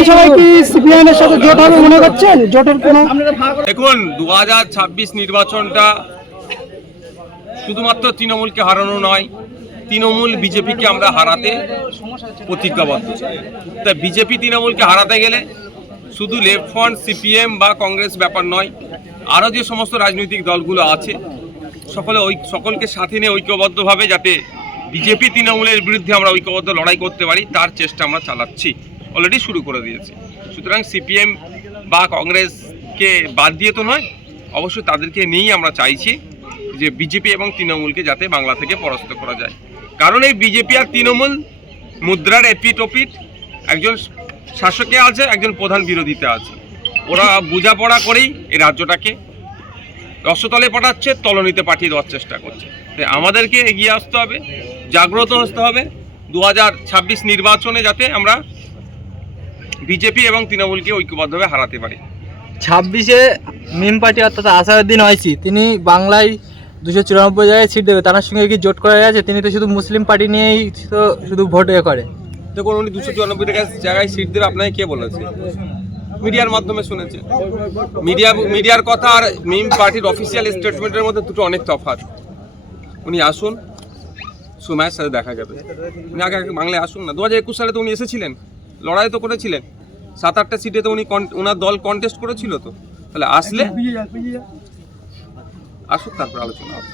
বিধানসভায় কি সিপিআইএম এর সাথে জোট হবে মনে করছেন? জোটের কোনো দেখুন 2026 নির্বাচনটা শুধুমাত্র তৃণমূলকে হারানো নয়, তৃণমূল বিজেপিকে আমরা হারাতে প্রতিজ্ঞাবদ্ধ। তা বিজেপি তৃণমূলকে হারাতে গেলে শুধু লেফট ফ্রন্ট, সিপিএম বা কংগ্রেস ব্যাপার নয়, আরও যে সমস্ত রাজনৈতিক দলগুলো আছে সকলকে সাথে নিয়ে ঐক্যবদ্ধভাবে যাতে বিজেপি তৃণমূলের বিরুদ্ধে আমরা ঐক্যবদ্ধ লড়াই করতে পারি তার চেষ্টা আমরা চালাচ্ছি, অলরেডি শুরু করে দিয়েছি। সুতরাং সিপিএম বা কংগ্রেসকে বাদ দিয়ে তো নয়, অবশ্যই তাদেরকে নিয়েই আমরা চাইছি যে বিজেপি এবং তৃণমূলকে যাতে বাংলা থেকে পরাস্ত করা যায়। কারণ এই বিজেপি আর তৃণমূল মুদ্রার এপিট ওপিট, একজন শাসকে আছে, একজন প্রধান বিরোধীতে আছে। ওরা বোঝাপড়া করেই এই রাজ্যটাকে রসতলে পাঠাচ্ছে, তলনিতে পাঠিয়ে দেওয়ার চেষ্টা করছে। তাই আমাদেরকে এগিয়ে আসতে হবে, জাগ্রত হতে হবে 2026 নির্বাচনে যাতে আমরা বিজেপি এবং তৃণমূলকে ঐক্যবদ্ধভাবে হারাতে পারি। 26-এ মিম পার্টি অর্থাৎ আসাদুদ্দিন ওয়াইসি তিনি বাংলায় 294 জায়গায় সিট দেবে, তার সঙ্গে কি জোট করা গেছে? তিনি তো শুধু মুসলিম পার্টি নিয়েই তো শুধু ভোট করে। দেখুন উনি 294 জায়গায় সিট দেবে আপনাকে কে বলেছে? মিডিয়ার মাধ্যমে শুনেছে। মিডিয়ার কথা আর মিম পার্টির অফিসিয়াল স্টেটমেন্টের মধ্যে দুটো অনেক তফাৎ। উনি আসুন, সময়ের সাথে দেখা যাবে। উনি আগে বাংলায় আসুন না। 2021 সালে তো উনি এসেছিলেন, লড়াই তো করেছিলেন, 7-8টা সিটে তো উনি ওনার দল কন্টেস্ট করেছিল। তো তাহলে আসলে আসুক, তারপর আলোচনা হবে।